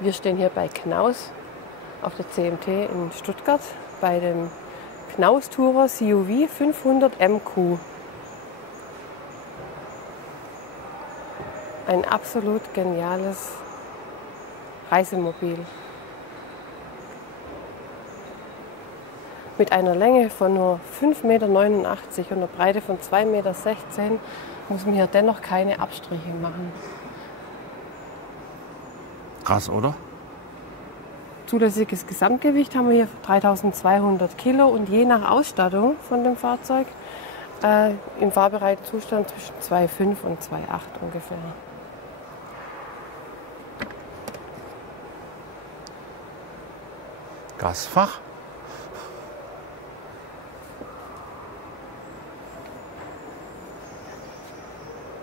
Wir stehen hier bei Knaus auf der CMT in Stuttgart bei dem Knaus Tourer CUV 500 MQ. Ein absolut geniales Reisemobil. Mit einer Länge von nur 5,89 Meter und einer Breite von 2,16 Meter muss man hier dennoch keine Abstriche machen. Krass, oder? Zulässiges Gesamtgewicht haben wir hier 3200 Kilo und je nach Ausstattung von dem Fahrzeug im fahrbereiten Zustand zwischen 2,5 und 2,8 ungefähr. Gasfach.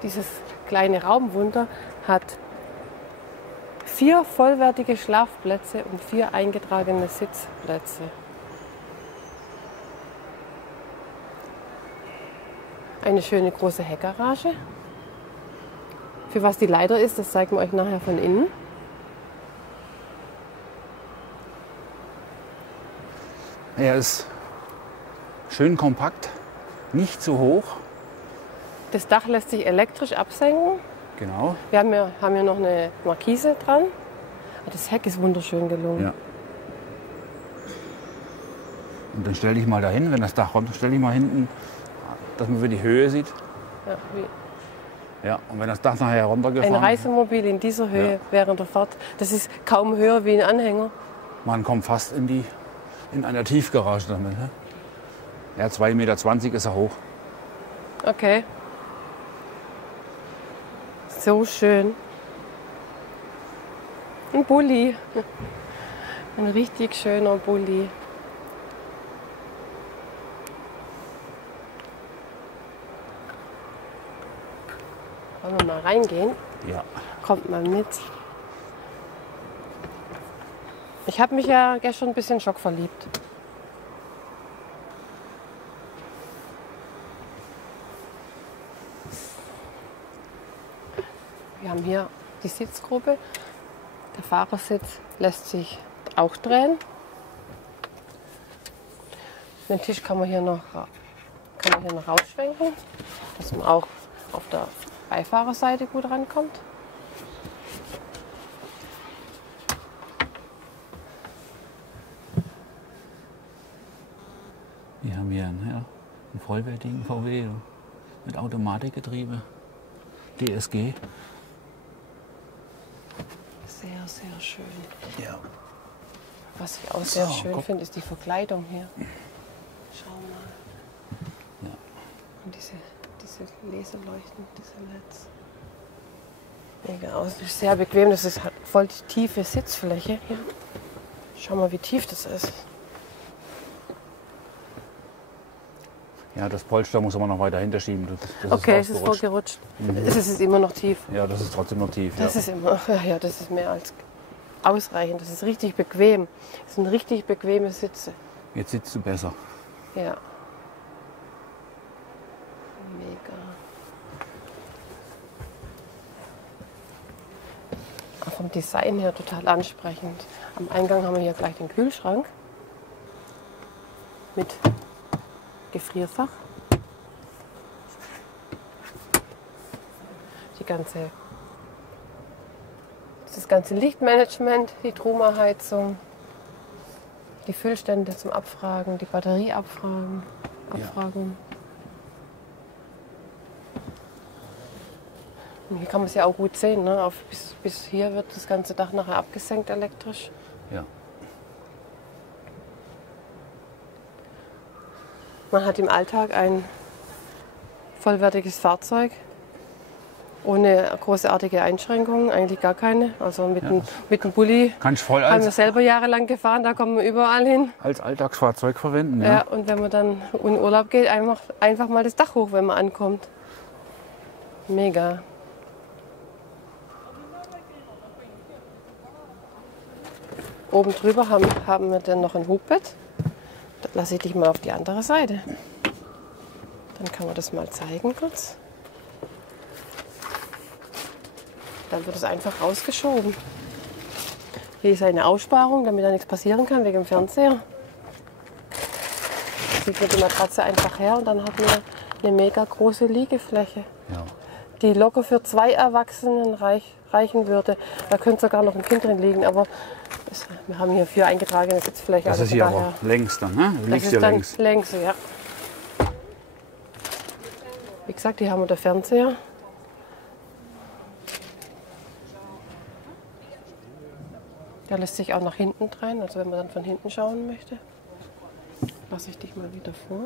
Dieses kleine Raumwunder hat 4 vollwertige Schlafplätze und 4 eingetragene Sitzplätze. Eine schöne große Heckgarage. Für was die Leiter ist, das zeigen wir euch nachher von innen. Er ist schön kompakt, nicht zu hoch. Das Dach lässt sich elektrisch absenken. Genau. Wir haben hier noch eine Markise dran. Das Heck ist wunderschön gelungen. Ja. Und dann stell dich mal dahin, wenn das Dach runter, stell dich mal hinten, dass man die Höhe sieht. Ja, Ja, und wenn das Dach nachher ein runtergefahren ist, Reisemobil in dieser Höhe Ja. während der Fahrt, das ist kaum höher wie ein Anhänger. man kommt fast in einer Tiefgarage damit. Ne? Ja, 2,20 Meter ist er hoch. Okay. So schön. Ein Bulli. Ein richtig schöner Bulli. Wollen wir mal reingehen? Ja. Kommt mal mit. Ich habe mich ja gestern ein bisschen schockverliebt. Wir haben hier die Sitzgruppe. Der Fahrersitz lässt sich auch drehen. Den Tisch kann man hier noch rausschwenken, dass man auch auf der Beifahrerseite gut rankommt. Wir haben hier einen vollwertigen VW mit Automatikgetriebe, DSG. Sehr, sehr schön. Ja. Was ich auch sehr So, schön guck. finde, ist die Verkleidung hier. Schau mal. Ja. Und diese Laserleuchten, diese LEDs. Mega aus. Das ist sehr bequem. Das ist halt voll die tiefe Sitzfläche hier. Schau mal, wie tief das ist. Ja, das Polster muss man noch weiter hinterschieben. Das Okay, es ist ist rausgerutscht. vorgerutscht. Es ist immer noch tief. Ja, das ist trotzdem noch tief. Das ja. ist immer, ja, das ist mehr als ausreichend. Das ist richtig bequem. Das sind richtig bequeme Sitze. Jetzt sitzt du besser. Ja. Mega. Auch vom Design her total ansprechend. Am Eingang haben wir hier gleich den Kühlschrank mit Gefrierfach. Das ganze Lichtmanagement, die Truma-Heizung, die Füllstände zum Abfragen, die Batterieabfragen. Und hier kann man es ja auch gut sehen. Ne? Bis hier wird das ganze Dach nachher abgesenkt elektrisch. Ja. Man hat im Alltag ein vollwertiges Fahrzeug ohne großartige Einschränkungen, eigentlich gar keine. Also mit dem Bulli Kannst voll haben wir als selber jahrelang gefahren, da kommen wir überall hin. Alltagsfahrzeug verwenden. Ja. Ja. Und wenn man dann in Urlaub geht, einfach mal das Dach hoch, wenn man ankommt. Mega. Oben drüber haben wir dann noch ein Hochbett. Da lasse ich dich mal auf die andere Seite. Dann kann man das mal zeigen kurz. Dann wird es einfach rausgeschoben. Hier ist eine Aussparung, damit da nichts passieren kann wegen dem Fernseher. Zieht man die Matratze einfach her und dann hat man eine mega große Liegefläche, Ja. die locker für 2 Erwachsenen reichen würde. Da könnte sogar noch ein Kind drin liegen, aber wir haben hier 4 eingetragene Sitzflächen. Das also ist hier von daher- aber längs dann, ne? Du Das liegst ist hier dann längs. längs, ja. Wie gesagt, hier haben wir den Fernseher. Der lässt sich auch nach hinten drehen, also wenn man dann von hinten schauen möchte. Lasse ich dich mal wieder vor.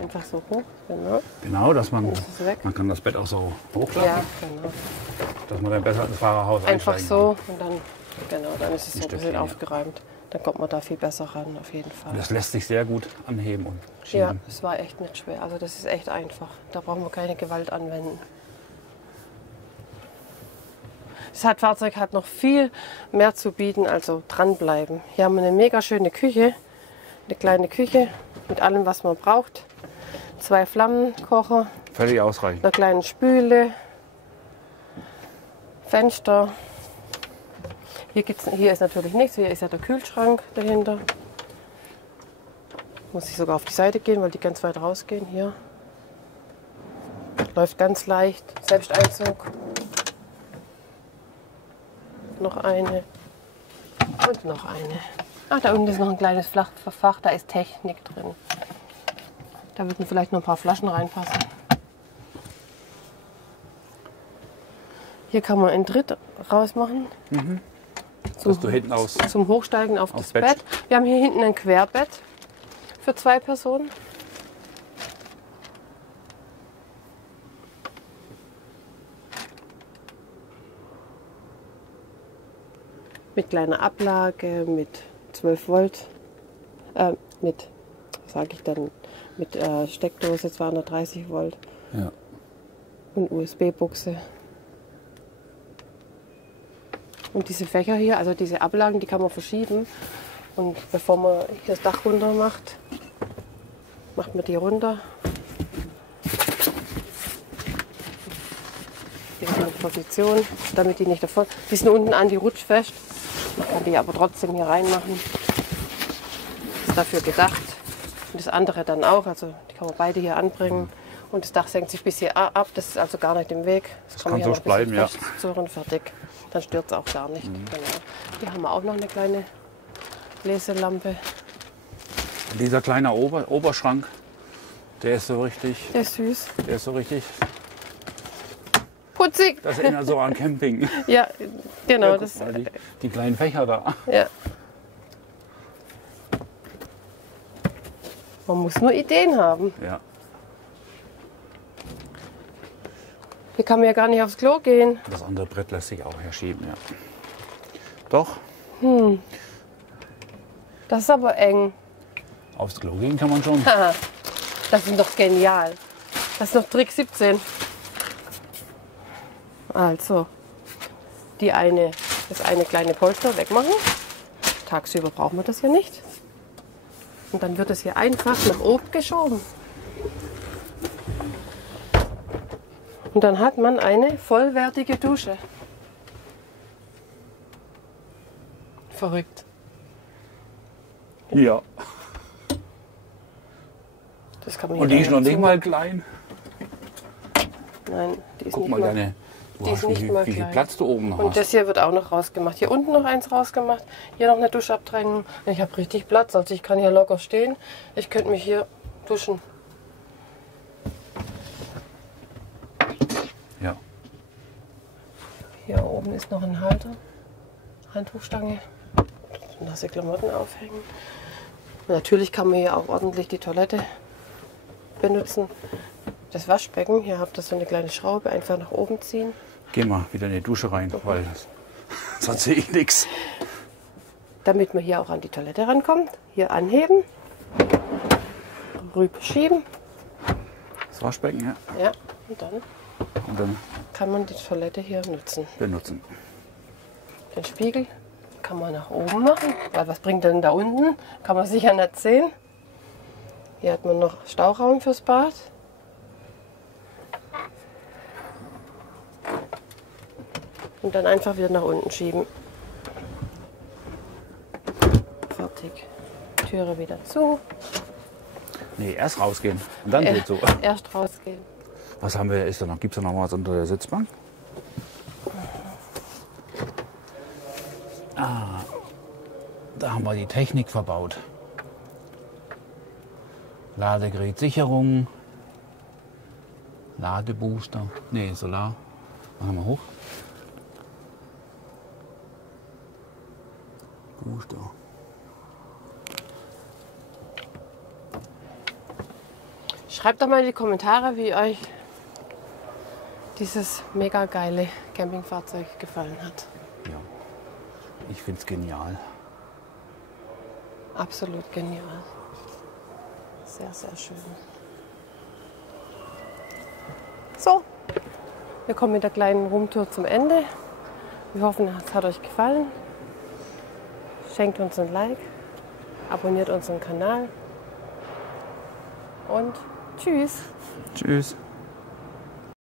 Einfach so hoch, genau. Genau, dass man, Ist es weg? man kann das Bett auch so hochklappen, Ja, genau. dass man dann besser ins Fahrerhaus Einfach einsteigen so und dann, genau, dann ist es so ein Stückchen, bisschen ja. aufgeräumt. Dann kommt man da viel besser ran, auf jeden Fall. kann. Das lässt sich sehr gut anheben und Ja, schieben. es war echt nicht schwer. Also das ist echt einfach. Da brauchen wir keine Gewalt anwenden. Das Fahrzeug hat noch viel mehr zu bieten, also dranbleiben. Hier haben wir eine mega schöne Küche, eine kleine Küche mit allem, was man braucht. 2 Flammenkocher, Völlig ausreichend. eine kleine Spüle, Fenster. Hier ist natürlich nichts, hier ist ja der Kühlschrank dahinter. Muss ich sogar auf die Seite gehen, weil die ganz weit rausgehen. Hier läuft ganz leicht, Selbsteinzug. Noch eine und noch eine. Ach, da unten ist noch ein kleines Fach, da ist Technik drin. Da würden vielleicht noch ein paar Flaschen reinpassen. Hier kann man einen Tritt rausmachen. Dass du hinten aus. Zum Hochsteigen auf das Aufs Bett. Bett. Wir haben hier hinten ein Querbett für 2 Personen. Mit kleiner Ablage, mit 12 Volt, mit, was sage ich dann, mit Steckdose 230 Volt Ja. und USB-Buchse. Und diese Fächer hier, also diese Ablagen, die kann man verschieben. Und bevor man hier das Dach runter macht, macht man die runter. Hier ist eine Position, damit die nicht davon. Die sind unten an, die rutscht fest. Man kann die aber trotzdem hier reinmachen. Ist dafür gedacht. Und das andere dann auch, also die kann man beide hier anbringen. Und das Dach senkt sich bis hier ab, das ist also gar nicht im Weg. Das kann man kann hier so noch ein bisschen bleiben, ja. festzurren, fertig. Dann stört es auch gar nicht. Genau. Hier haben wir auch noch eine kleine Leselampe. Dieser kleine Oberschrank, der ist so richtig. Der ist süß. Der ist so richtig. Putzig! Das erinnert so an Camping. Ja, genau. Ja, guck Das, mal, die kleinen Fächer da. ja. Man muss nur Ideen haben. Ja. Hier kann man ja gar nicht aufs Klo gehen. Das andere Brett lässt sich auch herschieben, ja. Doch, Das ist aber eng. aufs Klo gehen kann man schon. Haha, das ist doch genial. Das ist noch Trick 17. Also, das eine kleine Polster wegmachen. Tagsüber brauchen wir das ja nicht. Und dann wird es hier einfach nach oben geschoben. Und dann hat man eine vollwertige Dusche. Verrückt. Ja. Das kann man Und hier die ist dann noch nicht dazu- mal klein. Nein, die ist Guck nicht mal, mal. deine, du die ist hast, nicht mal wie viel klein. Platz du oben noch Und hast. das hier wird auch noch rausgemacht. Hier unten noch eins rausgemacht. Hier noch eine Duschabtrennung. Ich habe richtig Platz, also ich kann hier locker stehen. Ich könnte mich hier duschen. Ja. Hier oben ist noch ein Halter. Handtuchstange. Nasse Klamotten aufhängen. Und natürlich kann man hier auch ordentlich die Toilette benutzen. Das Waschbecken, hier habt ihr so eine kleine Schraube, einfach nach oben ziehen. Geh mal wieder in die Dusche rein, weil sonst sehe ich nichts. Damit man hier auch an die Toilette rankommt. Hier anheben, rüberschieben. Das Waschbecken, ja. Ja, und dann Und dann kann man die Toilette hier nutzen. benutzen. Den Spiegel kann man nach oben machen, weil was bringt denn da unten? Kann man sicher nicht sehen. Hier hat man noch Stauraum fürs Bad. Und dann einfach wieder nach unten schieben. Fertig. Türe wieder zu. Nee, erst rausgehen und dann geht so. Erst rausgehen. Was haben wir? Ist da noch? Gibt es da noch was unter der Sitzbank? Ah, da haben wir die Technik verbaut. Ladegerätsicherung, Ladebooster, nee, Solar. Machen wir hoch. Booster. Schreibt doch mal in die Kommentare, wie euch dieses mega geile Campingfahrzeug gefallen hat. Ja, ich finde es genial. Absolut genial. Sehr, sehr schön. So, wir kommen mit der kleinen Roomtour zum Ende. Wir hoffen, es hat euch gefallen. Schenkt uns ein Like, abonniert unseren Kanal und tschüss. Tschüss.